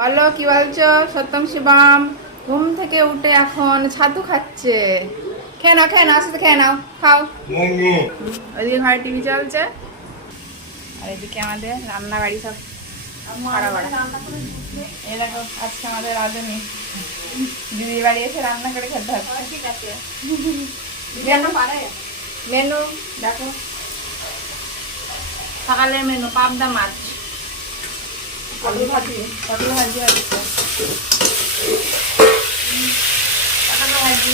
বলো কি বলছো? সত্যম শিবম ঘুম থেকে উঠে এখন ছাতু খাচ্ছে। খেয়ে নাও খেয়ে নাও, আস্তে খেয়ে নাও, খাও। ওইদিকে ঘরে টিভি চলছে, আর এদিকে আমাদের রান্নাবাড়ি সব বাড়া এই দেখো, আজকে আমাদের রাঁধুনি দিদির বাড়ি এসে রান্না করে খেতে হবে। ঠিক আছে, মেনু দেখো, সকালের মেনু পাবদা মাছ, পটল ভাজি পটল ভাজি আছে, পটল ভাজি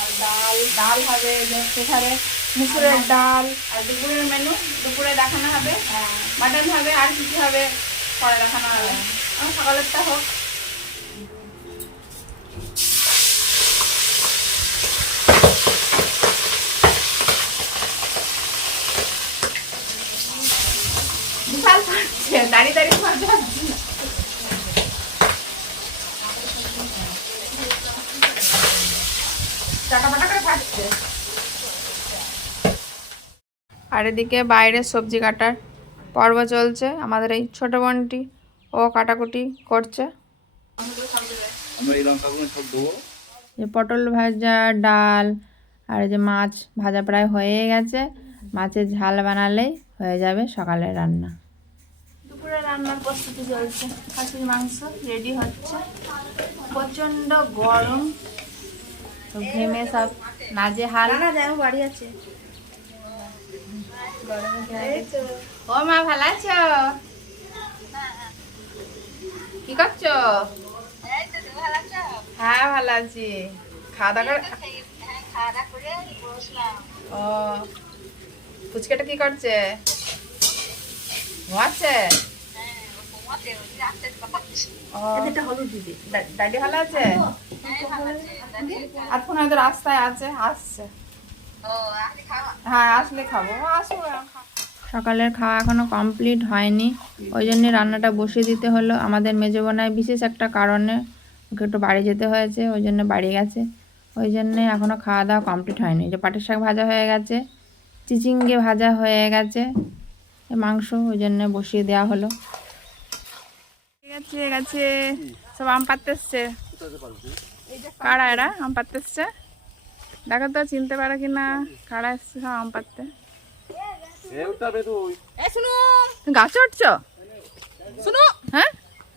আর ডাল হবে, সেখানে মুসুরের ডাল। আর দুপুরের মেনু দুপুরে দেখানো হবে, মাটন হবে, আর কিছু হবে পরে দেখানো হবে। আমার সকালেরটা হোক। বিশাল ফাটছে, দাঁড়িয়ে দাঁড়িয়ে ফাটছে। চাটাপাটা করে ফাটছে। আর এদিকে বাইরে সবজি কাটার পর্ব চলছে। আমাদের এই ছোট বোনটি ও কাটাকুটি করছে। যে পটল ভাজা, ডাল আর যে মাছ ভাজা প্রায় হয়ে গেছে। মাছের ঝাল বানালেই হয়ে যাবে সকালের রান্না। দুপুরে রান্নার প্রস্তুতি চলছে, খাসির মাংস রেডি হচ্ছে। প্রচন্ড গরম, তো ঘেমে সব নাজেহাল। বাড়ি আছে ও মা, ভালো আছো? কি করছো? হ্যাঁ ভালো আছি। খাওয়া দাওয়া করে ও ফুচকাটা কি করছে? ঘুমাচ্ছে? দাদি ভালো আছে? এখন হয়তো রাস্তায় আছে, আসছে। হ্যাঁ আসলে খাবো, আসবো। সকালের খাওয়া এখনো কমপ্লিট হয়নি, ওই জন্য রান্নাটা বসিয়ে দিতে হলো। আমাদের মেজবোনায় বিশেষ একটা কারণে ওকে একটু বাড়ি যেতে হয়েছে, ওই জন্য বাড়ি গেছে। ওই জন্যে এখনও খাওয়া দাওয়া কমপ্লিট হয়নি। যে পাটের শাক ভাজা হয়ে গেছে, চিচিঙ্গে ভাজা হয়ে গেছে, মাংস ওই জন্য বসিয়ে দেওয়া হলো। ঠিক আছে, গেছে সব আম পাড়তে এসছে। কারা এরা আম পাড়তে এসছে? দেখো তো চিনতে পারো কিনা কারা এসছে সব আম পাড়তে। গাছে উঠছো? শুনো, হ্যাঁ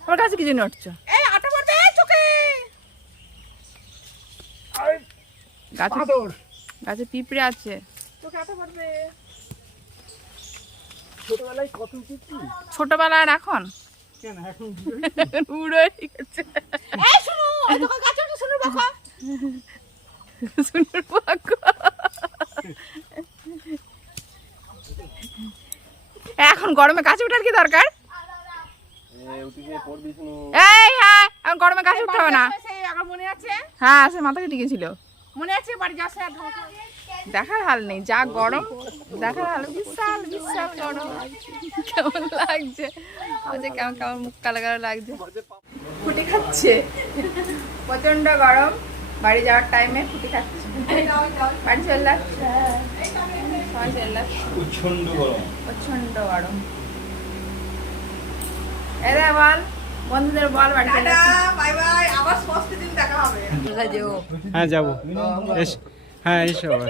আমার গাছে কি জন্য উঠছো? গাছে পিঁপড়ে আছে। ছোটবেলায় এখন বুড়ো হয়ে গেছে। এখন গরমে গাছে উঠার কি দরকার? এই হ্যাঁ, এখন গরমে গাছে উঠতে হবে না। হ্যাঁ সে মাথা কেটে গেছিল, মনে আছে? বাড়ি যাচ্ছে, দেখার হাল নেই, যা গরম দেখার হাল। বিশাল বিশাল গরম, কেমন লাগছে? কেমন কেমন মুখ কালো কালো লাগছে। ফুটি খাচ্ছে, প্রচন্ড গরম। বাড়ি যাওয়ার টাইমে ফুটি খাচ্ছে। বাড়ি চলে যাচ্ছে, প্রচন্ড গরম, প্রচন্ড গরম। এরা বল বন্ধুদের বল বাড়ি চলে যাচ্ছে। বাই বাই, আবার ষষ্ঠী দিন দেখা হবে। হ্যাঁ যাবো, হ্যাঁ এসো আবার।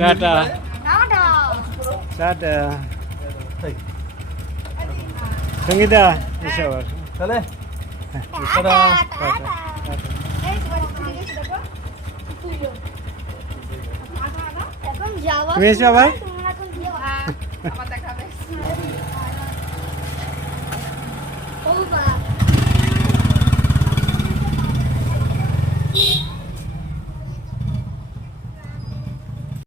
Tata tata. সঙ্গীতা এসো আবার তাহলে। তুমি এসো আবার। দেখা হবে।